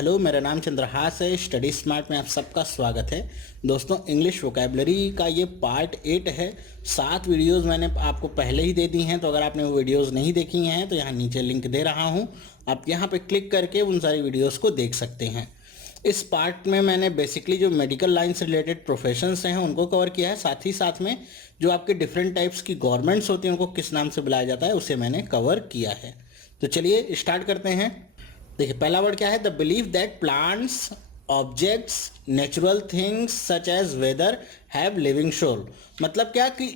Hello, मेरा नाम चंद्रहास है। स्टडी स्मार्ट में आप सबका स्वागत है। दोस्तों, इंग्लिश वोकैबुलरी का ये पार्ट 8 है। 7 वीडियोस मैंने आपको पहले ही दे दी हैं, तो अगर आपने वो वीडियोस नहीं देखी हैं तो यहाँ नीचे लिंक दे रहा हूँ, आप यहाँ पे क्लिक करके उन सारी वीडियोस को देख सकते हैं। इस पार्ट में मैंने बेसिकली जो मेडिकल लाइन से रिलेटेड प्रोफेशंस हैं उनको कवर किया है, साथ ही साथ में जो आपके डिफरेंट टाइप्स की गवर्नमेंट्स होती हैं उनको किस नाम से बुलाया जाता है उसे मैंने कवर किया है। तो चलिए स्टार्ट करते हैं। देखिए, पहला वर्ड क्या है? The believe that plants, objects, natural things such as weather have living soul. मतलब क्या कि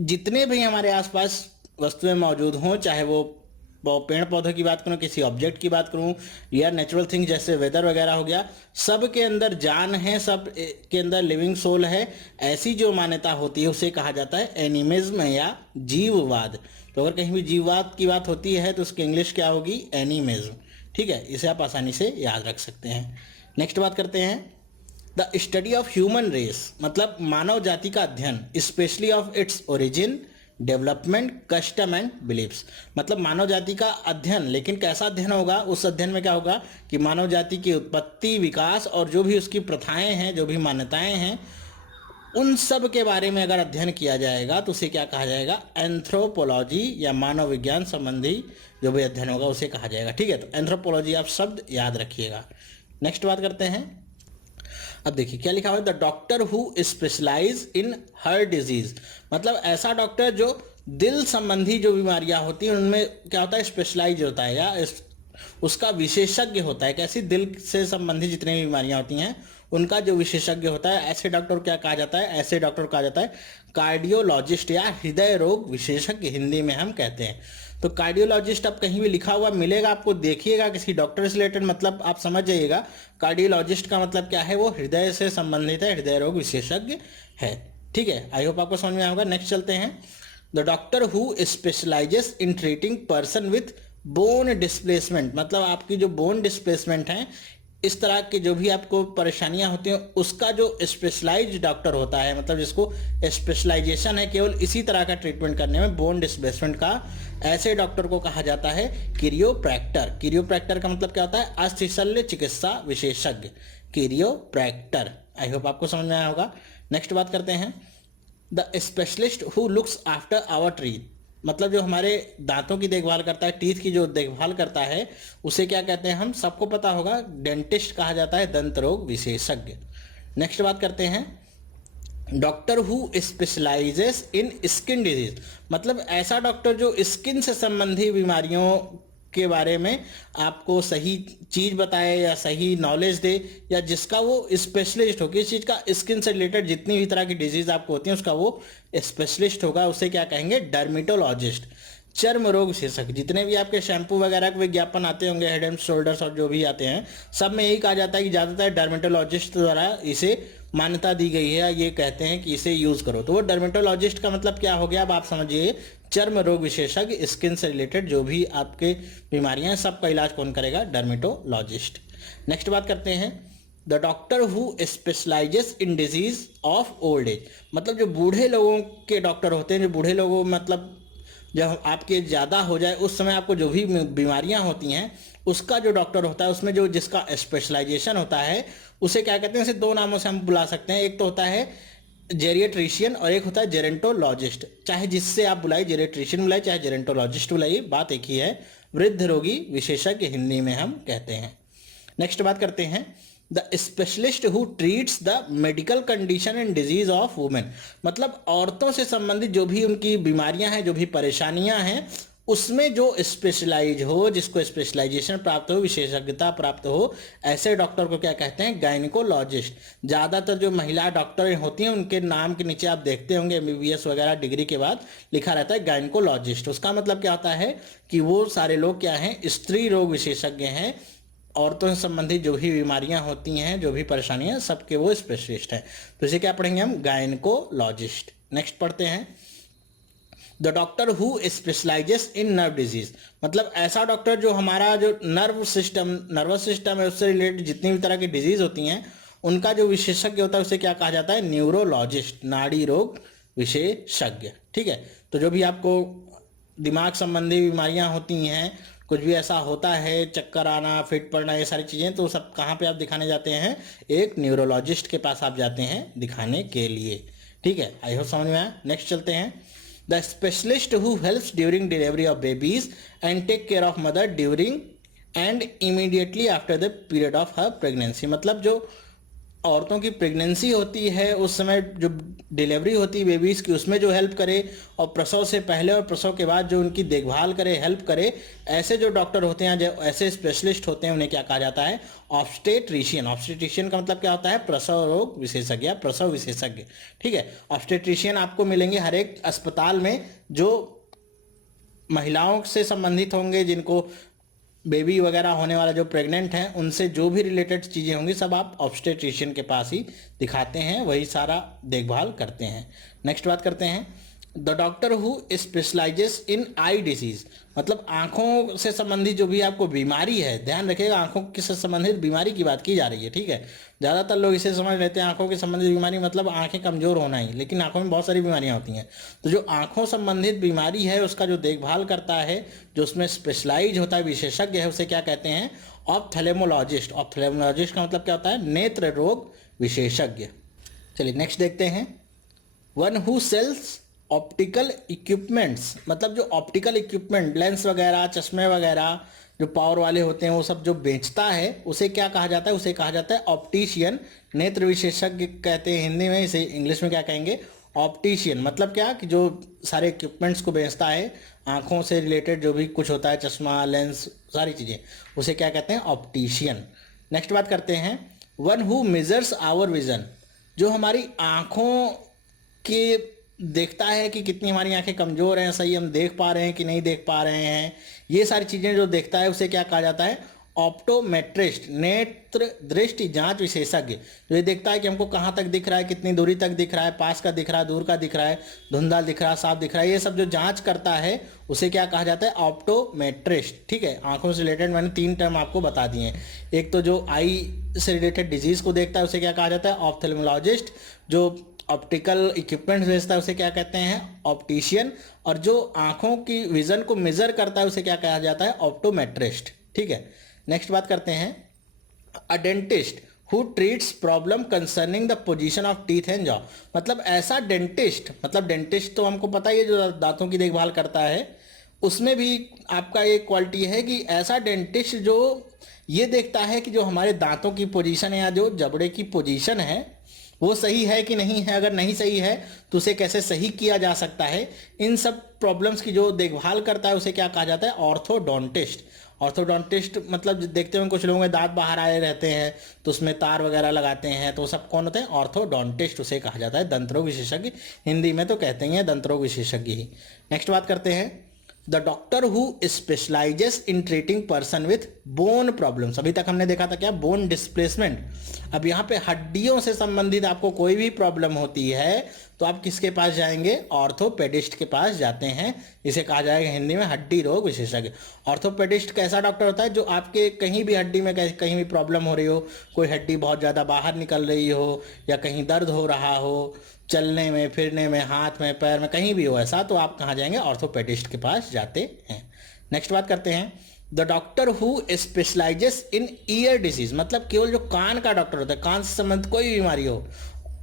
जितने भी हमारे आसपास वस्तुएं मौजूद हों, चाहे वो पेड़ पौधों की बात करूं, किसी ऑब्जेक्ट की बात करूं, या नेचुरल थिंग्स जैसे वेदर वगैरह हो गया, सब के अंदर जान है, सब के अंदर लिविंग सोल है। ऐसी जो मान्यता होती है उसे कहा जाता है एनिमिज्म या जीववाद। तो अगर कहीं भी जीववाद की बात होती है तो उसकी इंग्लिश क्या होगी? एनिमिज्म। ठीक है, इसे आप आसानी से याद रख सकते हैं। नेक्स्ट बात करते हैं। The study of human race, मतलब मानव जाति का अध्ययन, specially of its origin, development, custom and beliefs. मतलब मानव जाति का अध्ययन, लेकिन कैसा अध्ययन होगा? उस अध्ययन में क्या होगा कि मानव जाति की उत्पत्ति, विकास और जो भी उसकी प्रथाएं हैं, जो भी मान्यताएं हैं, उन सब के बारे में अगर अध्ययन किया जाएगा तो उसे क्या कहा जाएगा? एंथ्रोपोलॉजी या मानव विज्ञान संबंधी जो भी अध्ययन होगा उसे कहा जाएगा। ठीक है, तो एंथ्रोपोलॉजी आप शब्द याद रखिएगा। नेक्स्ट बात करते हैं। अब देखिए क्या लिखा हुआ है। The doctor who specialise in her disease, मतलब ऐसा डॉक्टर जो दिल संबंधी जो बीमारियां होती हैं उनमें क्या होता है? स्पेशलाइज होता है या उसका विशेषज्ञ होता है। कैसी? दिल से संबंधित जितनी भी बीमारियां होती हैं उनका जो विशेषज्ञ होता है, ऐसे डॉक्टर क्या कहा जाता है? ऐसे डॉक्टर कहा जाता है कार्डियोलॉजिस्ट या हृदय रोग विशेषज्ञ, हिंदी में हम कहते हैं। तो कार्डियोलॉजिस्ट अब कहीं भी लिखा हुआ मिलेगा आपको, देखिएगा किसी डॉक्टर से रिलेटेड, मतलब आप समझ जाइएगा कार्डियोलॉजिस्ट का मतलब क्या है? वो हृदय से संबंधित है, हृदय रोग विशेषज्ञ है। ठीक है, आई होप आपको समझ में आएगा। नेक्स्ट चलते हैं। The doctor who specialises in treating person with bone displacement, मतलब आपकी जो बोन डिस्प्लेसमेंट है, इस तरह की जो भी आपको परेशानियां होती हैं, उसका जो स्पेशलाइज्ड डॉक्टर होता है, मतलब जिसको स्पेशलाइजेशन है केवल इसी तरह का ट्रीटमेंट करने में, बोन डिस्प्लेसमेंट का, ऐसे डॉक्टर को कहा जाता है किरियोप्रैक्टर। किरियोप्रैक्टर का मतलब क्या होता है? अस्थि शल्य चिकित्सा विशेषज्ञ, किरियोप्रैक्टर। आई होप आपको समझ में आया होगा। नेक्स्ट बात करते हैं। The specialist who looks after our teeth, मतलब जो हमारे दांतों की देखभाल करता है, टीथ की जो देखभाल करता है, उसे क्या कहते हैं? हम सबको पता होगा, डेंटिस्ट कहा जाता है, दंत रोग विशेषज्ञ। नेक्स्ट बात करते हैं। Doctor who specialises in skin disease, मतलब ऐसा डॉक्टर जो स्किन से संबंधी बीमारियों के बारे में आपको सही चीज बताए या सही नॉलेज दे, या जिसका वो स्पेशलिस्ट हो, किस चीज का? स्किन से रिलेटेड जितनी भी तरह की डिजीज आपको होती है उसका वो स्पेशलिस्ट होगा, उसे क्या कहेंगे? डर्मेटोलॉजिस्ट, चर्म रोग विशेषज्ञ। जितने भी आपके शैम्पू वगैरह के विज्ञापन आते होंगे, हेड एंड शोल्डर्स और जो भी आते हैं, सब में यही कहा जाता है कि ज़्यादातर डर्मेटोलॉजिस्ट द्वारा इसे मान्यता दी गई है, ये कहते हैं कि इसे यूज़ करो। तो वो डर्मेटोलॉजिस्ट का मतलब क्या हो गया? अब आप समझिए, चर्म रोग विशेषज्ञ, स्किन से रिलेटेड जो भी आपके बीमारियां हैं सबका इलाज कौन करेगा? डर्मेटोलॉजिस्ट। नेक्स्ट बात करते हैं। The doctor who specialises in disease of old age, मतलब जो बूढ़े लोगों के डॉक्टर होते हैं, जो बूढ़े लोगों मतलब जब आपके ज़्यादा हो जाए उस समय आपको जो भी बीमारियां होती हैं उसका जो डॉक्टर होता है, उसमें जो जिसका स्पेशलाइजेशन होता है, उसे क्या कहते हैं? इसे 2 नामों से हम बुला सकते हैं। एक तो होता है जेरिएट्रिशियन और एक होता है जेरेंटोलॉजिस्ट। चाहे जिससे आप बुलाइए, जेरिएट्रिशियन बुलाइए चाहे जेरेंटोलॉजिस्ट बुलाइए, बात एक ही है। वृद्ध रोगी विशेषज्ञ हिंदी में हम कहते हैं। नेक्स्ट बात करते हैं। The specialist who treats the medical condition and disease of women, मतलब औरतों से संबंधित जो भी उनकी बीमारियां हैं, जो भी परेशानियां हैं, उसमें जो स्पेशलाइज हो, जिसको स्पेशलाइजेशन प्राप्त हो, विशेषज्ञता प्राप्त हो, ऐसे डॉक्टर को क्या कहते हैं? गायनिकोलॉजिस्ट। ज़्यादातर जो महिला डॉक्टर होती हैं उनके नाम के नीचे आप देखते होंगे एमबीबीएस वगैरह डिग्री के बाद लिखा रहता है गायनिकोलॉजिस्ट। उसका मतलब क्या होता है कि वो सारे लोग क्या हैं? स्त्री रोग विशेषज्ञ हैं। औरतों से संबंधित जो भी बीमारियां होती हैं, जो भी परेशानियां, सबके वो स्पेशलिस्ट हैं। तो इसे क्या पढ़ेंगे हम? गायनिकोलॉजिस्ट। नेक्स्ट पढ़ते हैं। The doctor who specialises in nerve disease, मतलब ऐसा डॉक्टर जो हमारा जो नर्वस सिस्टम है उससे रिलेटेड जितनी भी तरह की डिजीज होती हैं उनका जो विशेषज्ञ होता है उसे क्या कहा जाता है? न्यूरोलॉजिस्ट, नाड़ी रोग विशेषज्ञ। ठीक है, तो जो भी आपको दिमाग संबंधी बीमारियां होती हैं, कुछ भी ऐसा होता है, चक्कर आना, फिट पड़ना, ये सारी चीज़ें, तो सब कहाँ पे आप दिखाने जाते हैं? एक न्यूरोलॉजिस्ट के पास आप जाते हैं दिखाने के लिए। ठीक है, आई होप समझ में आया। नेक्स्ट चलते हैं। The specialist who helps during delivery of babies and take care of mother during and immediately after the period of her pregnancy. मतलब जो औरतों की प्रेगनेंसी होती है उस समय जो डिलीवरी होती है बेबीज़ की, उसमें जो हेल्प करे, और प्रसव से पहले और प्रसव के बाद जो उनकी देखभाल करे, हेल्प करे, ऐसे जो डॉक्टर होते हैं, जो ऐसे स्पेशलिस्ट होते हैं, उन्हें क्या कहा जाता है? ऑब्स्टेट्रिशियन। ऑब्स्टेट्रिशियन का मतलब क्या होता है? प्रसव रोग विशेषज्ञ या प्रसव विशेषज्ञ। ठीक है, ऑब्स्टेट्रिशियन आपको मिलेंगे हर एक अस्पताल में, जो महिलाओं से संबंधित होंगे, जिनको बेबी वगैरह होने वाला, जो प्रेग्नेंट हैं, उनसे जो भी रिलेटेड चीज़ें होंगी सब आप ऑब्स्टेट्रिशियन के पास ही दिखाते हैं, वही सारा देखभाल करते हैं। नेक्स्ट बात करते हैं। The doctor who specialises in I disease. मतलब आंखों से संबंधित जो भी आपको बीमारी है, ध्यान रखिएगा, आंखों से संबंधित बीमारी की बात की जा रही है। ठीक है, ज़्यादातर लोग इसे समझ लेते हैं आंखों के संबंधित बीमारी मतलब आंखें कमज़ोर होना ही, लेकिन आंखों में बहुत सारी बीमारियां होती हैं। तो जो आंखों संबंधित बीमारी है उसका जो देखभाल करता है, जो उसमें स्पेशलाइज होता है, विशेषज्ञ है, उसे क्या कहते हैं? ऑप्थेल्मोलॉजिस्ट। ऑप्थेल्मोलॉजिस्ट का मतलब क्या होता है? नेत्र रोग विशेषज्ञ। चलिए नेक्स्ट देखते हैं। One who sells optical equipments. मतलब जो ऑप्टिकल इक्विपमेंट, लेंस वगैरह, चश्मे वगैरह जो पावर वाले होते हैं, वो सब जो बेचता है, उसे क्या कहा जाता है? उसे कहा जाता है ऑप्टिशियन। नेत्र विशेषज्ञ कहते हैं हिंदी में, इसे इंग्लिश में क्या कहेंगे? ऑप्टिशियन। मतलब क्या कि जो सारे इक्विपमेंट्स को बेचता है, आंखों से रिलेटेड जो भी कुछ होता है, चश्मा, लेंस, सारी चीज़ें, उसे क्या कहते हैं? ऑप्टिशियन। नेक्स्ट बात करते हैं। One who measures our vision. जो हमारी आंखों के देखता है कि कितनी हमारी आंखें कमज़ोर हैं, सही हम देख पा रहे हैं कि नहीं देख पा रहे हैं, ये सारी चीज़ें जो देखता है उसे क्या कहा जाता है? ऑप्टोमेट्रिस्ट। नेत्र दृष्टि जांच विशेषज्ञ। जो ये देखता है कि हमको कहाँ तक दिख रहा है, कितनी दूरी तक दिख रहा है, पास का दिख रहा है, दूर का दिख रहा है, धुंधला दिख रहा है, साफ दिख रहा है, ये सब जो जांच करता है उसे क्या कहा जाता है? ऑप्टोमेट्रिस्ट। ठीक है, आंखों से रिलेटेड मैंने 3 टर्म आपको बता दिए हैं। एक तो जो आई से रिलेटेड डिजीज़ को देखता है उसे क्या कहा जाता है? ऑप्थेल्मोलॉजिस्ट। जो ऑप्टिकल इक्विपमेंट्स बेचता है उसे क्या कहते हैं? ऑप्टिशियन। और जो आंखों की विजन को मेजर करता है उसे क्या कहा जाता है? ऑप्टोमेट्रिस्ट। ठीक है, नेक्स्ट बात करते हैं। A dentist who treats problem concerning the position of teeth and jaw. मतलब ऐसा डेंटिस्ट, मतलब डेंटिस्ट तो हमको पता ही है जो दांतों की देखभाल करता है, उसमें भी आपका एक क्वालिटी है कि ऐसा डेंटिस्ट जो ये देखता है कि जो हमारे दांतों की पोजीशन है या जो जबड़े की पोजीशन है वो सही है कि नहीं है। अगर नहीं सही है तो उसे कैसे सही किया जा सकता है, इन सब प्रॉब्लम्स की जो देखभाल करता है उसे क्या कहा जाता है? ऑर्थोडोंटिस्ट। ऑर्थोडोंटिस्ट मतलब देखते हो कुछ लोगों के दांत बाहर आए रहते हैं तो उसमें तार वगैरह लगाते हैं, तो सब कौन होते हैं? ऑर्थोडोंटिस्ट उसे कहा जाता है। दंतरोग विशेषज्ञ, हिंदी में तो कहते हैं दंतरोग विशेषज्ञ ही। नेक्स्ट बात करते हैं। The doctor who specialises in treating person with bone problems. अभी तक हमने देखा था क्या? Bone displacement. अब यहाँ पे हड्डियों से संबंधित आपको कोई भी प्रॉब्लम होती है तो आप किसके पास जाएंगे? ऑर्थोपेडिस्ट के पास जाते हैं। इसे कहा जाएगा हिंदी में हड्डी रोग विशेषज्ञ। ऑर्थोपेडिस्ट कैसा डॉक्टर होता है? जो आपके कहीं भी हड्डी में कहीं भी प्रॉब्लम हो रही हो, कोई हड्डी बहुत ज़्यादा बाहर निकल रही हो या कहीं दर्द हो रहा हो, चलने में, फिरने में, हाथ में, पैर में, कहीं भी हो ऐसा, तो आप कहाँ जाएंगे? ऑर्थोपेडिस्ट के पास जाते हैं। नेक्स्ट बात करते हैं। The doctor who specialises in year disease. मतलब केवल जो कान का डॉक्टर होता है, कान से संबंधित कोई बीमारी हो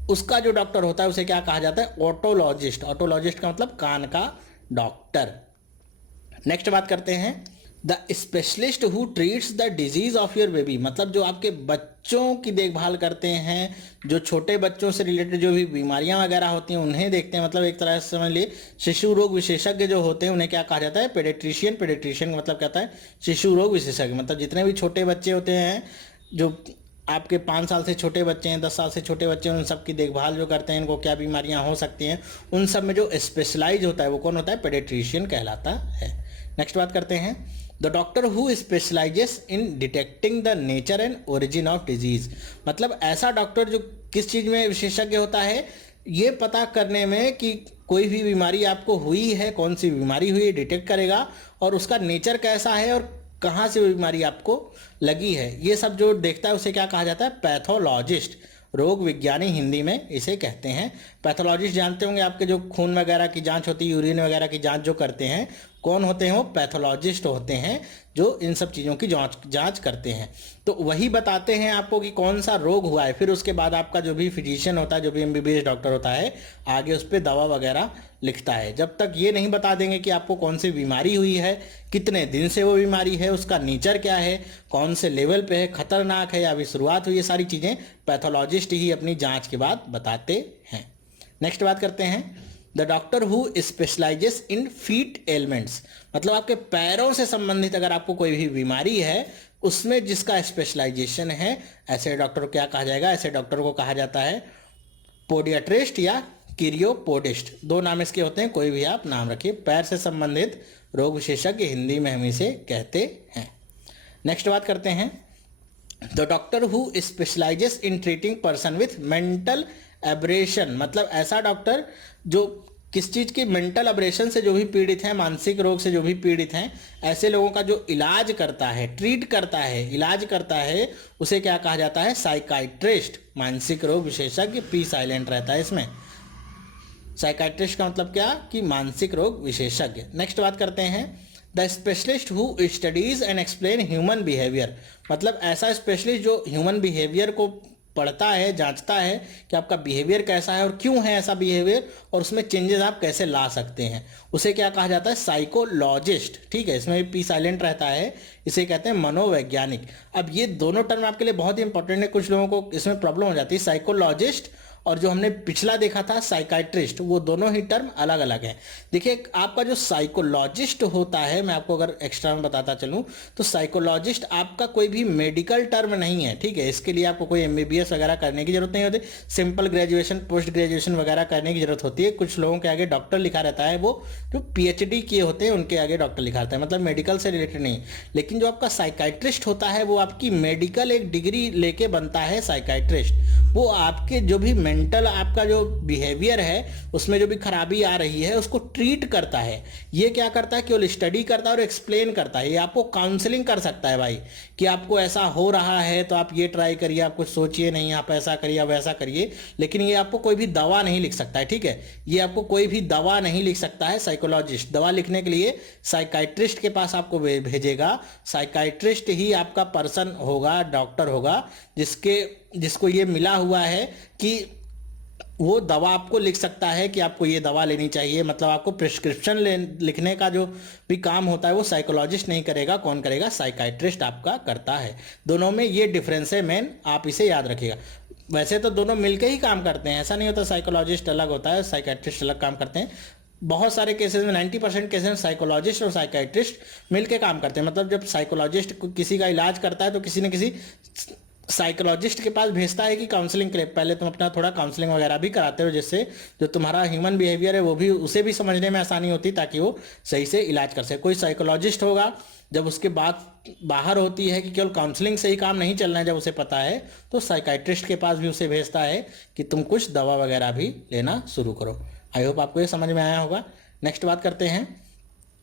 उसका जो डॉक्टर होता है उसे क्या कहा जाता है? ऑटोलॉजिस्ट। ऑटोलॉजिस्ट का मतलब कान का डॉक्टर। नेक्स्ट बात करते हैं। The specialist who treats the disease of your baby. मतलब जो आपके बच्चों की देखभाल करते हैं, जो छोटे बच्चों से रिलेटेड जो भी बीमारियां वगैरह होती हैं उन्हें देखते हैं। मतलब एक तरह से समझ लिए शिशु रोग विशेषज्ञ जो होते हैं उन्हें क्या कहा जाता है? पेडिट्रिशियन। पेडिट्रिशियन का मतलब क्या होता है? शिशु रोग विशेषज्ञ। मतलब जितने भी छोटे बच्चे होते हैं, जो आपके 5 साल से छोटे बच्चे हैं, 10 साल से छोटे बच्चे हैं, उन सब की देखभाल जो करते हैं, इनको क्या बीमारियां हो सकती हैं, उन सब में जो स्पेशलाइज होता है वो कौन होता है? पेडिट्रिशियन कहलाता है। नेक्स्ट बात करते हैं। The doctor who specialises in detecting the nature and origin of disease. मतलब ऐसा डॉक्टर जो किस चीज़ में विशेषज्ञ होता है? ये पता करने में कि कोई भी बीमारी आपको हुई है, कौन सी बीमारी हुई है, डिटेक्ट करेगा और उसका नेचर कैसा है और कहाँ से बीमारी आपको लगी है, ये सब जो देखता है उसे क्या कहा जाता है? पैथोलॉजिस्ट। रोग विज्ञानी हिंदी में इसे कहते हैं। पैथोलॉजिस्ट जानते होंगे, आपके जो खून वगैरह की जांच होती है, यूरिन वगैरह की जांच जो करते हैं, कौन होते हैं? वो पैथोलॉजिस्ट होते हैं जो इन सब चीज़ों की जांच करते हैं। तो वही बताते हैं आपको कि कौन सा रोग हुआ है, फिर उसके बाद आपका जो भी फिजिशियन होता है, जो भी एमबीबीएस डॉक्टर होता है, आगे उस पर दवा वगैरह लिखता है। जब तक ये नहीं बता देंगे कि आपको कौन सी बीमारी हुई है, कितने दिन से वो बीमारी है, उसका नेचर क्या है, कौन से लेवल पे है, खतरनाक है या अभी शुरुआत हुई, ये सारी चीज़ें पैथोलॉजिस्ट ही अपनी जांच के बाद बताते हैं। नेक्स्ट बात करते हैं, the doctor who specialises in feet elements, मतलब आपके पैरों से संबंधित अगर आपको कोई भी बीमारी है उसमें जिसका स्पेशलाइजेशन है, ऐसे डॉक्टर को क्या कहा जाएगा? ऐसे डॉक्टर को कहा जाता है पोडियाट्रिस्ट या कीरियोपोडिस्ट। दो नाम इसके होते हैं, कोई भी आप नाम रखिए। पैर से संबंधित रोग विशेषज्ञ हिंदी में हम इसे कहते हैं। नेक्स्ट बात करते हैं, the doctor who specialises in treating person with mental abrasion, मतलब ऐसा डॉक्टर जो किस चीज़ की मेंटल एब्रेशन से जो भी पीड़ित हैं, मानसिक रोग से जो भी पीड़ित हैं, ऐसे लोगों का जो इलाज करता है, ट्रीट करता है, इलाज करता है, उसे क्या कहा जाता है? साइकाइट्रिस्ट। मानसिक रोग विशेषज्ञ, पी साइलेंट रहता है इसमें। साइकाइट्रिस्ट का मतलब क्या? कि मानसिक रोग विशेषज्ञ। नेक्स्ट बात करते हैं, the specialist who studies and explain human behaviour, मतलब ऐसा स्पेशलिस्ट जो ह्यूमन बिहेवियर को पढ़ता है, जांचता है कि आपका बिहेवियर कैसा है और क्यों है ऐसा बिहेवियर, और उसमें चेंजेस आप कैसे ला सकते हैं, उसे क्या कहा जाता है? साइकोलॉजिस्ट। ठीक है, इसमें पी साइलेंट रहता है, इसे कहते हैं मनोवैज्ञानिक। अब ये दोनों टर्म आपके लिए बहुत ही इंपॉर्टेंट है, कुछ लोगों को इसमें प्रॉब्लम हो जाती है। साइकोलॉजिस्ट और जो हमने पिछला देखा था साइकाइट्रिस्ट, वो दोनों ही टर्म अलग अलग हैं। देखिए, आपका जो साइकोलॉजिस्ट होता है, मैं आपको अगर एक्स्ट्रा में बताता चलूं तो साइकोलॉजिस्ट आपका कोई भी मेडिकल टर्म नहीं है। ठीक है, इसके लिए आपको कोई एमबीबीएस वगैरह करने की जरूरत नहीं होती, सिंपल ग्रेजुएशन, पोस्ट ग्रेजुएशन वगैरह करने की जरूरत होती है। कुछ लोगों के आगे डॉक्टर लिखा रहता है, वो जो पीएचडी किए होते हैं उनके आगे डॉक्टर लिखा रहता है, मतलब मेडिकल से रिलेटेड नहीं। लेकिन जो आपका साइकाइट्रिस्ट होता है वो आपकी मेडिकल एक डिग्री लेके बनता है साइकाइट्रिस्ट। वो आपके जो भी मेंटल आपका जो बिहेवियर है उसमें जो भी खराबी आ रही है उसको ट्रीट करता है। ये क्या करता है? केवल स्टडी करता है और एक्सप्लेन करता है। ये आपको काउंसलिंग कर सकता है भाई, कि आपको ऐसा हो रहा है तो आप ये ट्राई करिए, आप कुछ सोचिए नहीं, आप ऐसा करिए, आप वैसा करिए। लेकिन ये आपको कोई भी दवा नहीं लिख सकता है। ठीक है, ये आपको कोई भी दवा नहीं लिख सकता है साइकोलॉजिस्ट। दवा लिखने के लिए साइकाइट्रिस्ट के पास आपको भेजेगा। साइकाइट्रिस्ट ही आपका पर्सन होगा, डॉक्टर होगा, जिसको ये मिला हुआ है कि वो दवा आपको लिख सकता है कि आपको ये दवा लेनी चाहिए। मतलब आपको प्रिस्क्रिप्शन लिखने का जो भी काम होता है वो साइकोलॉजिस्ट नहीं करेगा। कौन करेगा? साइकाइट्रिस्ट आपका करता है। दोनों में ये डिफरेंस है मेन, आप इसे याद रखिएगा। वैसे तो दोनों मिलकर ही काम करते हैं, ऐसा नहीं होता साइकोलॉजिस्ट अलग होता है, साइकाइट्रिस्ट अलग काम करते हैं। बहुत सारे केसेस में 90% केसेस में साइकोलॉजिस्ट और साइकाइट्रिस्ट मिलकर काम करते हैं। मतलब जब साइकोलॉजिस्ट किसी का इलाज करता है तो किसी न किसी साइकोलॉजिस्ट के पास भेजता है कि काउंसलिंग के लिए। पहले तुम अपना थोड़ा काउंसलिंग वगैरह भी कराते हो, जिससे जो तुम्हारा ह्यूमन बिहेवियर है वो भी उसे भी समझने में आसानी होती, ताकि वो सही से इलाज कर सके। कोई साइकोलॉजिस्ट होगा जब उसके बात बाहर होती है कि केवल काउंसलिंग से ही काम नहीं चलना है, जब उसे पता है तो साइकाइट्रिस्ट के पास भी उसे भेजता है कि तुम कुछ दवा वगैरह भी लेना शुरू करो। आई होप आपको ये समझ में आया होगा। नेक्स्ट बात करते हैं,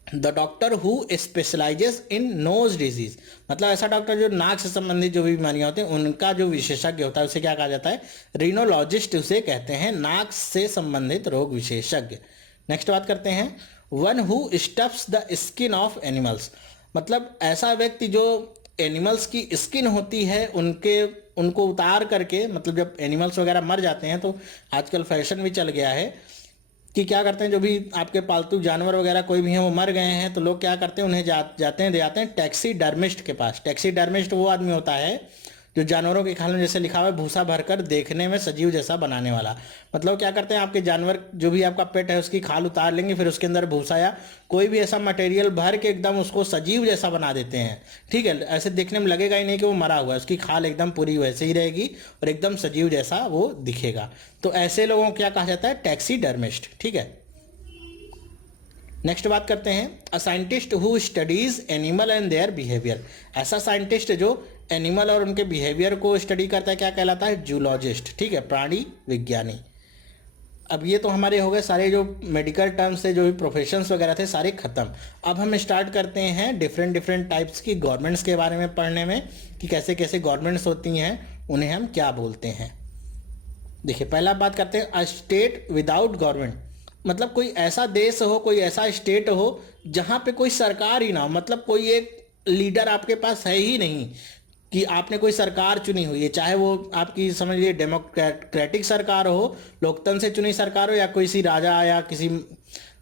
the doctor who specialises in knows disease, मतलब ऐसा डॉक्टर जो नाक से संबंधित जो भी बीमारियां होती हैं उनका जो विशेषज्ञ होता है उसे क्या कहा जाता है? रिनोलॉजिस्ट उसे कहते हैं, नाक से संबंधित रोग विशेषज्ञ। नेक्स्ट बात करते हैं, one who stuffs the skin of animals, मतलब ऐसा व्यक्ति जो एनिमल्स की स्किन होती है उनको उतार करके, मतलब जब एनिमल्स वगैरह मर जाते हैं तो आजकल फैशन भी चल गया है कि क्या करते हैं, जो भी आपके पालतू जानवर वगैरह कोई भी हैं वो मर गए हैं तो लोग क्या करते हैं, उन्हें जाते हैं टैक्सीडर्मिस्ट के पास। टैक्सीडर्मिस्ट वो आदमी होता है जो जानवरों के खाल में, जैसे लिखा हुआ है, भूसा भरकर देखने में सजीव जैसा बनाने वाला। मतलब क्या करते हैं, आपके जानवर जो भी आपका पेट है उसकी खाल उतार लेंगे, फिर उसके अंदर भूसा या कोई भी ऐसा मटेरियल भर के एकदम उसको सजीव जैसा बना देते हैं। ठीक है, ऐसे देखने में लगेगा ही नहीं कि वो मरा हुआ है, उसकी खाल एकदम पूरी वैसे ही रहेगी और एकदम सजीव जैसा वो दिखेगा। तो ऐसे लोगों को क्या कहा जाता है? टैक्सीडर्मिस्ट। ठीक है, नेक्स्ट बात करते हैं, a scientist who studies animal and their behaviour, ऐसा साइंटिस्ट जो एनिमल और उनके बिहेवियर को स्टडी करता है क्या कहलाता है? जूलॉजिस्ट। ठीक है, प्राणी विज्ञानी। अब ये तो हमारे हो गए सारे जो मेडिकल टर्म्स से जो भी प्रोफेशंस वगैरह थे सारे खत्म। अब हम स्टार्ट करते हैं डिफरेंट टाइप्स की गवर्नमेंट्स के बारे में पढ़ने में, कि कैसे कैसे गवर्नमेंट्स होती हैं, उन्हें हम क्या बोलते हैं। देखिए, पहला बात करते हैं, अ स्टेट विदाउट गवर्नमेंट। मतलब कोई ऐसा देश हो, कोई ऐसा स्टेट हो जहाँ पे कोई सरकार ही ना हो, मतलब कोई एक लीडर आपके पास है ही नहीं कि आपने कोई सरकार चुनी हुई है, चाहे वो आपकी समझ लीजिए डेमोक्रेटिक सरकार हो, लोकतंत्र से चुनी सरकार हो, या कोई सी राजा या किसी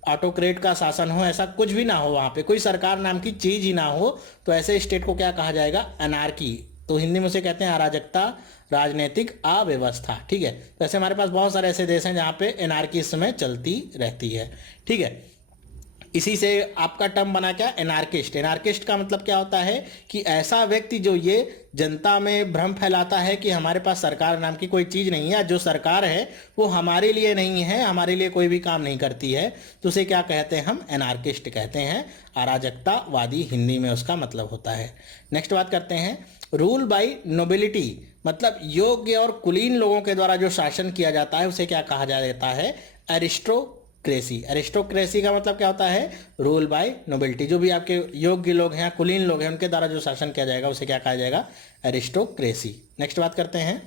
ऑटोक्रेट का शासन हो, ऐसा कुछ भी ना हो, वहाँ पे कोई सरकार नाम की चीज ही ना हो, तो ऐसे स्टेट को क्या कहा जाएगा? एनार्की। तो हिंदी में उसे कहते हैं अराजकता, राजनीतिक अव्यवस्था। ठीक है, तो ऐसे हमारे पास बहुत सारे ऐसे देश हैं जहाँ पे एनार्की इस समय चलती रहती है। ठीक है, इसी से आपका टर्म बना क्या? एनार्किस्ट। एनार्किस्ट का मतलब क्या होता है कि ऐसा व्यक्ति जो ये जनता में भ्रम फैलाता है कि हमारे पास सरकार नाम की कोई चीज नहीं है, जो सरकार है वो हमारे लिए नहीं है, हमारे लिए कोई भी काम नहीं करती है, तो उसे क्या कहते हैं? हम एनार्किस्ट कहते हैं। अराजकतावादी हिंदी में उसका मतलब होता है। नेक्स्ट बात करते हैं, रूल बाय नोबिलिटी, मतलब योग्य और कुलीन लोगों के द्वारा जो शासन किया जाता है उसे क्या कहा जाता है? एरिस्टोक्रेसी। एरिस्टोक्रेसी का मतलब क्या होता है? Rule by nobility. जो भी आपके योग्य लोग हैं, कुलीन लोग हैं, उनके द्वारा जो शासन किया जाएगा उसे क्या कहा जाएगा? एरिस्टोक्रेसी। नेक्स्ट बात करते हैं,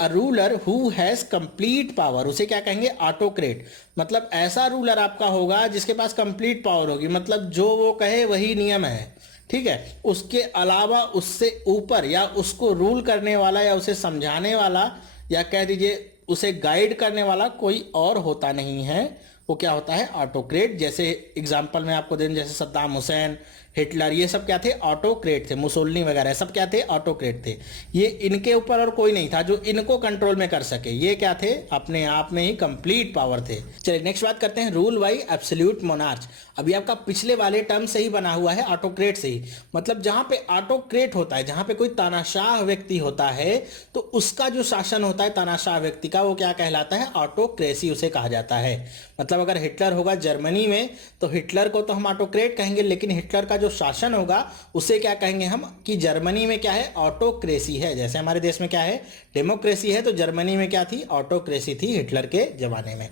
a ruler who has complete power, उसे क्या कहेंगे? ऑटोक्रेट। मतलब ऐसा रूलर आपका होगा जिसके पास कंप्लीट पावर होगी, मतलब जो वो कहे वही नियम है। ठीक है, उसके अलावा उससे ऊपर या उसको रूल करने वाला या उसे समझाने वाला या कह दीजिए उसे गाइड करने वाला कोई और होता नहीं है। वो क्या होता है? ऑटोक्रेट। जैसे एग्जांपल में आपको दें, जैसे सद्दाम हुसैन, हिटलर, ये सब क्या थे? ऑटोक्रेट थे। मुसोलिनी वगैरह सब क्या थे? ऑटोक्रेट थे। ये इनके ऊपर और कोई नहीं था जो इनको कंट्रोल में कर सके। ये क्या थे? अपने आप में ही कंप्लीट पावर थे। चलिए नेक्स्ट बात करते हैं, रूल बाय एब्सोल्यूट मोनार्च। अभी आपका पिछले वाले टर्म से ही बना हुआ है, ऑटोक्रेट से ही। मतलब जहां पे ऑटोक्रेट होता है, जहां पे कोई तानाशाह व्यक्ति होता है, तो उसका जो शासन होता है तानाशाह व्यक्ति का, वो क्या कहलाता है? ऑटोक्रेसी उसे कहा जाता है। मतलब अगर हिटलर होगा जर्मनी में तो हिटलर को तो हम ऑटोक्रेट कहेंगे, लेकिन हिटलर का जो शासन होगा उसे क्या कहेंगे हम? कि जर्मनी में क्या है? ऑटोक्रेसी है। जैसे हमारे देश में क्या है? डेमोक्रेसी है, तो जर्मनी में क्या थी? ऑटोक्रेसी थी हिटलर के जमाने में।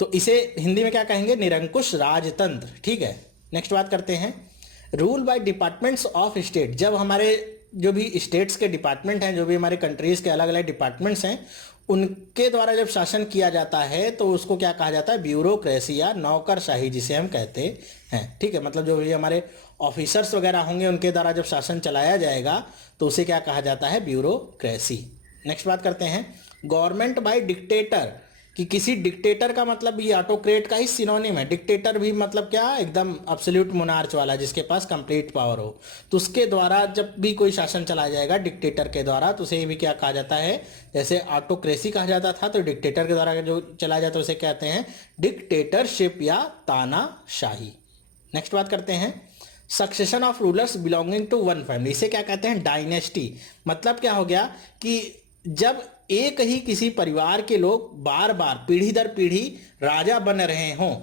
तो इसे हिंदी में क्या कहेंगे? निरंकुश राजतंत्र। ठीक है, नेक्स्ट बात करते हैं, rule by departments of state. जब हमारे जो भी स्टेट्स के डिपार्टमेंट हैं, जो भी हमारे कंट्रीज के अलग अलग डिपार्टमेंट्स हैं, उनके द्वारा जब शासन किया जाता है तो उसको क्या कहा जाता है? ब्यूरोक्रेसी या नौकरशाही जिसे हम कहते हैं। ठीक है, मतलब जो भी हमारे ऑफिसर्स वगैरह होंगे उनके द्वारा जब शासन चलाया जाएगा तो उसे क्या कहा जाता है? ब्यूरोक्रेसी। नेक्स्ट बात करते हैं, गवर्नमेंट बाय डिक्टेटर, कि किसी डिक्टेटर का मतलब ये ऑटोक्रेट का ही सिनोनिम है। डिक्टेटर भी मतलब क्या? एकदम एब्सोल्यूट मोनार्च वाला, जिसके पास कंप्लीट पावर हो। तो उसके द्वारा जब भी कोई शासन चलाया जाएगा डिक्टेटर के द्वारा, तो उसे भी क्या कहा जाता है? जैसे ऑटोक्रेसी कहा जाता था, तो डिक्टेटर के द्वारा जो चलाया जाता है उसे कहते हैं डिक्टेटरशिप या तानाशाही। नेक्स्ट बात करते हैं, succession of rulers belonging to one family, इसे क्या कहते हैं? डायनेस्टी। मतलब क्या हो गया कि जब एक ही किसी परिवार के लोग बार बार पीढ़ी दर पीढ़ी राजा बन रहे हों,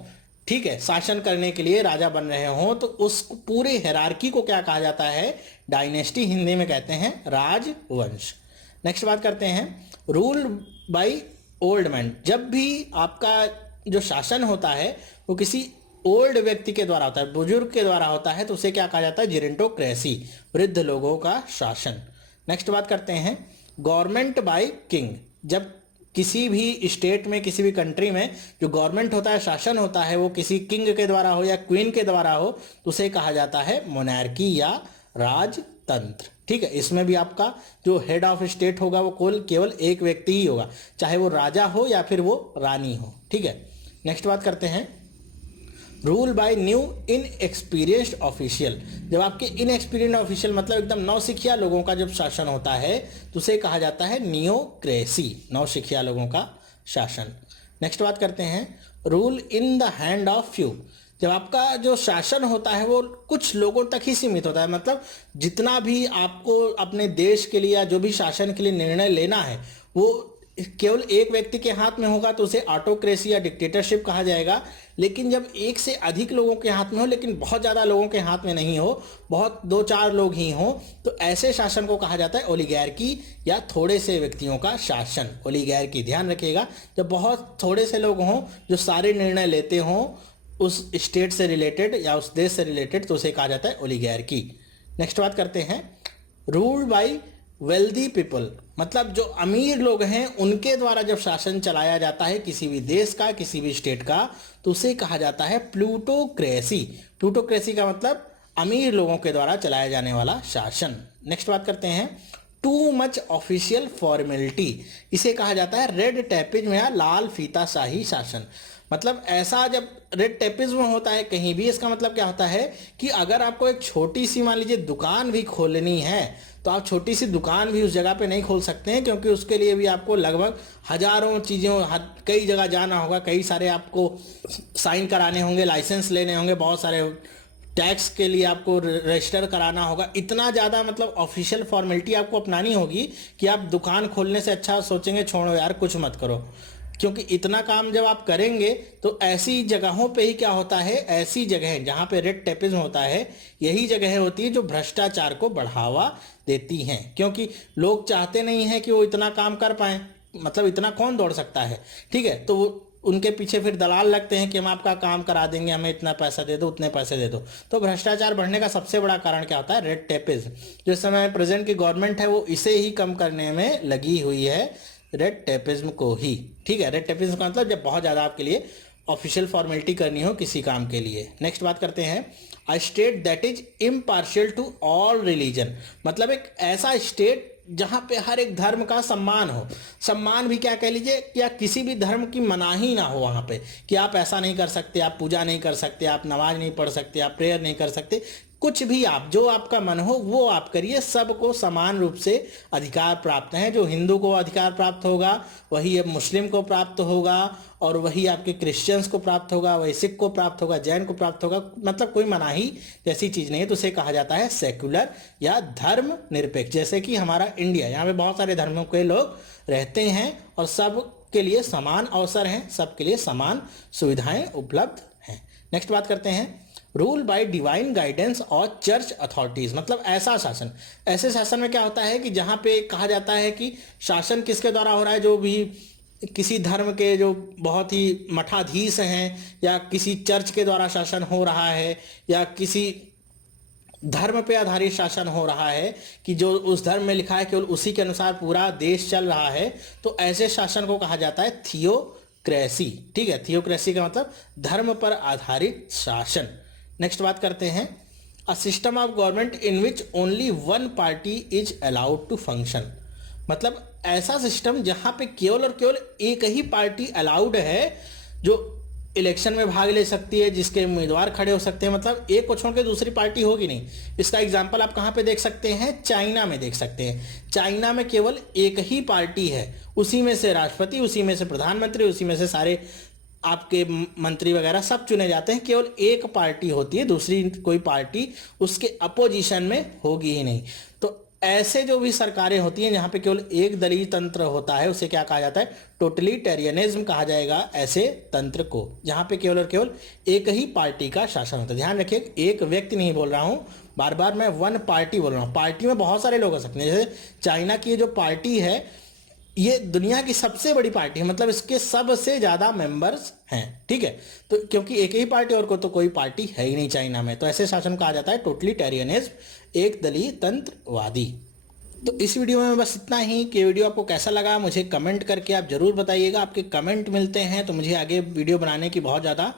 ठीक है, शासन करने के लिए राजा बन रहे हों, तो उस पूरे हायरार्की को क्या कहा जाता है? डायनेस्टी। हिंदी में कहते हैं राजवंश। नेक्स्ट बात करते हैं, रूल बाय ओल्ड मैन। जब भी आपका जो शासन होता है वो किसी ओल्ड व्यक्ति के द्वारा होता है, बुजुर्ग के द्वारा होता है, तो उसे क्या कहा जाता है? जेरेंटोक्रेसी, वृद्ध लोगों का शासन। नेक्स्ट बात करते हैं, गवर्नमेंट बाय किंग। जब किसी भी स्टेट में, किसी भी कंट्री में जो गवर्नमेंट होता है, शासन होता है, वो किसी किंग के द्वारा हो या क्वीन के द्वारा हो, तो उसे कहा जाता है मोनार्की या राजतंत्र। ठीक है, इसमें भी आपका जो हेड ऑफ स्टेट होगा वो केवल एक व्यक्ति ही होगा, चाहे वो राजा हो या फिर वो रानी हो। ठीक है, नेक्स्ट बात करते हैं, rule by new in experienced official. जब आपके इन एक्सपीरियंस्ड ऑफिशियल मतलब एकदम नौसिखिया लोगों का जब शासन होता है तो उसे कहा जाता है नियोक्रेसी, नौसिखिया लोगों का शासन। नेक्स्ट बात करते हैं, rule in the hand of few. जब आपका जो शासन होता है वो कुछ लोगों तक ही सीमित होता है, मतलब जितना भी आपको अपने देश के लिए या जो भी शासन के लिए निर्णय लेना है वो केवल एक व्यक्ति के हाथ में होगा तो उसे ऑटोक्रेसी या डिक्टेटरशिप कहा जाएगा। लेकिन जब एक से अधिक लोगों के हाथ में हो, लेकिन बहुत ज़्यादा लोगों के हाथ में नहीं हो, बहुत 2-4 लोग ही हों, तो ऐसे शासन को कहा जाता है ओलिगार्की या थोड़े से व्यक्तियों का शासन। ओलिगार्की, ध्यान रखिएगा, जब बहुत थोड़े से लोग हों जो सारे निर्णय लेते हों उस स्टेट से रिलेटेड या उस देश से रिलेटेड, तो उसे कहा जाता है ओलिगार्की। नेक्स्ट बात करते हैं, रूल बाय वेल्दी पीपल। मतलब जो अमीर लोग हैं उनके द्वारा जब शासन चलाया जाता है किसी भी देश का, किसी भी स्टेट का, तो उसे कहा जाता है प्लूटोक्रेसी। प्लूटोक्रेसी का मतलब अमीर लोगों के द्वारा चलाया जाने वाला शासन। नेक्स्ट बात करते हैं टू मच ऑफिशियल फॉर्मेलिटी, इसे कहा जाता है रेड टेपिज्म या लाल फीताशाही शासन। मतलब ऐसा जब रेड टेपिज्म होता है कहीं भी, इसका मतलब क्या होता है कि अगर आपको एक छोटी सी मान लीजिए दुकान भी खोलनी है तो आप छोटी सी दुकान भी उस जगह पे नहीं खोल सकते हैं, क्योंकि उसके लिए भी आपको लगभग हजारों चीज़ों कई जगह जाना होगा, कई सारे आपको साइन कराने होंगे, लाइसेंस लेने होंगे, बहुत सारे टैक्स के लिए आपको रजिस्टर कराना होगा। इतना ज़्यादा मतलब ऑफिशियल फॉर्मेलिटी आपको अपनानी होगी कि आप दुकान खोलने से अच्छा सोचेंगे छोड़ो यार कुछ मत करो, क्योंकि इतना काम जब आप करेंगे तो ऐसी जगहों पे ही क्या होता है, ऐसी जगह जहाँ पे रेड टेपिज्म होता है यही जगह होती है जो भ्रष्टाचार को बढ़ावा देती हैं, क्योंकि लोग चाहते नहीं हैं कि वो इतना काम कर पाएं, मतलब इतना कौन दौड़ सकता है, ठीक है। तो उनके पीछे फिर दलाल लगते हैं कि हम आपका काम करा देंगे, हमें इतना पैसा दे दो, उतने पैसे दे दो। तो भ्रष्टाचार बढ़ने का सबसे बड़ा कारण क्या होता है, रेड टेपिज्म। जो समय प्रेजेंट की गवर्नमेंट है वो इसे ही कम करने में लगी हुई है, रेड टेपिज्म को ही, ठीक है। रेड टेपिज्म का मतलब जब बहुत ज़्यादा आपके लिए ऑफिशियल फॉर्मेलिटी करनी हो किसी काम के लिए। नेक्स्ट बात करते हैं a state that is impartial to all religion, मतलब एक ऐसा स्टेट जहाँ पे हर एक धर्म का सम्मान हो। सम्मान भी क्या कह लीजिए, या किसी भी धर्म की मनाही ना हो वहाँ पे कि आप ऐसा नहीं कर सकते, आप पूजा नहीं कर सकते, आप नमाज नहीं पढ़ सकते, आप प्रेयर नहीं कर सकते, कुछ भी आप जो आपका मन हो वो आप करिए, सबको समान रूप से अधिकार प्राप्त है। जो हिंदू को अधिकार प्राप्त होगा वही अब मुस्लिम को प्राप्त होगा, और वही आपके क्रिश्चियंस को प्राप्त होगा, वही सिख को प्राप्त होगा, जैन को प्राप्त होगा। मतलब कोई मनाही जैसी चीज़ नहीं है, तो उसे कहा जाता है सेक्युलर या धर्म निरपेक्ष। जैसे कि हमारा इंडिया, यहाँ पे बहुत सारे धर्मों के लोग रहते हैं और सब के लिए समान अवसर हैं, सबके लिए समान सुविधाएं उपलब्ध हैं। नेक्स्ट बात करते हैं रूल बाय डिवाइन गाइडेंस और चर्च अथॉरिटीज, मतलब ऐसा शासन। ऐसे शासन में क्या होता है कि जहाँ पे कहा जाता है कि शासन किसके द्वारा हो रहा है, जो भी किसी धर्म के जो बहुत ही मठाधीश हैं, या किसी चर्च के द्वारा शासन हो रहा है, या किसी धर्म पे आधारित शासन हो रहा है कि जो उस धर्म में लिखा है केवल उसी के अनुसार पूरा देश चल रहा है, तो ऐसे शासन को कहा जाता है थियोक्रेसी, ठीक है। थियोक्रेसी का मतलब धर्म पर आधारित शासन। नेक्स्ट बात करते हैं a system of government in which only one party is allowed to function, मतलब ऐसा सिस्टम जहां पे केवल और केवल एक ही पार्टी अलाउड है जो इलेक्शन में भाग ले सकती है, जिसके उम्मीदवार खड़े हो सकते हैं। मतलब एक को छोड़ के दूसरी पार्टी होगी नहीं। इसका एग्जाम्पल आप कहाँ पे देख सकते हैं, चाइना में देख सकते हैं। चाइना में केवल एक ही पार्टी है, उसी में से राष्ट्रपति, उसी में से प्रधानमंत्री, उसी में से सारे आपके मंत्री वगैरह सब चुने जाते हैं। केवल एक पार्टी होती है, दूसरी कोई पार्टी उसके अपोजिशन में होगी ही नहीं। तो ऐसे जो भी सरकारें होती हैं जहां पे केवल एक दलीय तंत्र होता है, उसे क्या कहा जाता है, टोटलिटेरियनिज्म कहा जाएगा ऐसे तंत्र को, जहां पे केवल और केवल एक ही पार्टी का शासन होता है। ध्यान रखिए, एक व्यक्ति नहीं बोल रहा हूं, बार बार मैं वन पार्टी बोल रहा हूं। पार्टी में बहुत सारे लोग हो सकते हैं। जैसे चाइना की जो पार्टी है ये दुनिया की सबसे बड़ी पार्टी है, मतलब इसके सबसे ज्यादा मेंबर्स हैं, ठीक है। तो क्योंकि एक ही पार्टी और को तो कोई पार्टी है ही नहीं चाइना में, तो ऐसे शासन कहा जाता है टोटलिटेरियनिज्म, एक दलीय तंत्रवादी। तो इस वीडियो में बस इतना ही। कि वीडियो आपको कैसा लगा मुझे कमेंट करके आप जरूर बताइएगा। आपके कमेंट मिलते हैं तो मुझे आगे वीडियो बनाने की बहुत ज़्यादा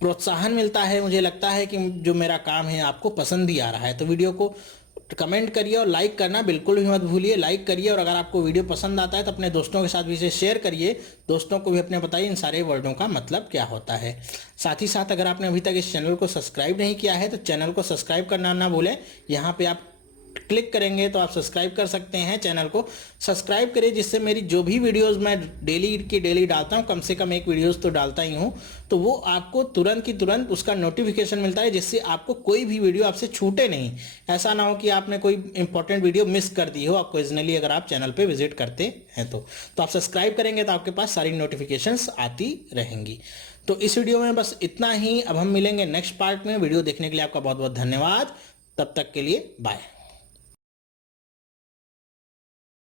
प्रोत्साहन मिलता है। मुझे लगता है कि जो मेरा काम है आपको पसंद भी आ रहा है। तो वीडियो को कमेंट करिए और लाइक करना बिल्कुल भी मत भूलिए। लाइक करिए, और अगर आपको वीडियो पसंद आता है तो अपने दोस्तों के साथ भी इसे शेयर करिए। दोस्तों को भी अपने बताइए इन सारे वर्डों का मतलब क्या होता है। साथ ही साथ अगर आपने अभी तक इस चैनल को सब्सक्राइब नहीं किया है तो चैनल को सब्सक्राइब करना ना भूलें। यहाँ पे आप क्लिक करेंगे तो आप सब्सक्राइब कर सकते हैं। चैनल को सब्सक्राइब करिए, जिससे मेरी जो भी वीडियोस मैं डेली डालता हूँ, कम से कम एक वीडियोस तो डालता ही हूँ, तो वो आपको तुरंत की तुरंत उसका नोटिफिकेशन मिलता है, जिससे आपको कोई भी वीडियो आपसे छूटे नहीं। ऐसा ना हो कि आपने कोई इंपॉर्टेंट वीडियो मिस कर दी हो ओकेजनली अगर आप चैनल पर विजिट करते हैं तो आप सब्सक्राइब करेंगे तो आपके पास सारी नोटिफिकेशंस आती रहेंगी। तो इस वीडियो में बस इतना ही। अब हम मिलेंगे नेक्स्ट पार्ट में। वीडियो देखने के लिए आपका बहुत बहुत धन्यवाद। तब तक के लिए बाय।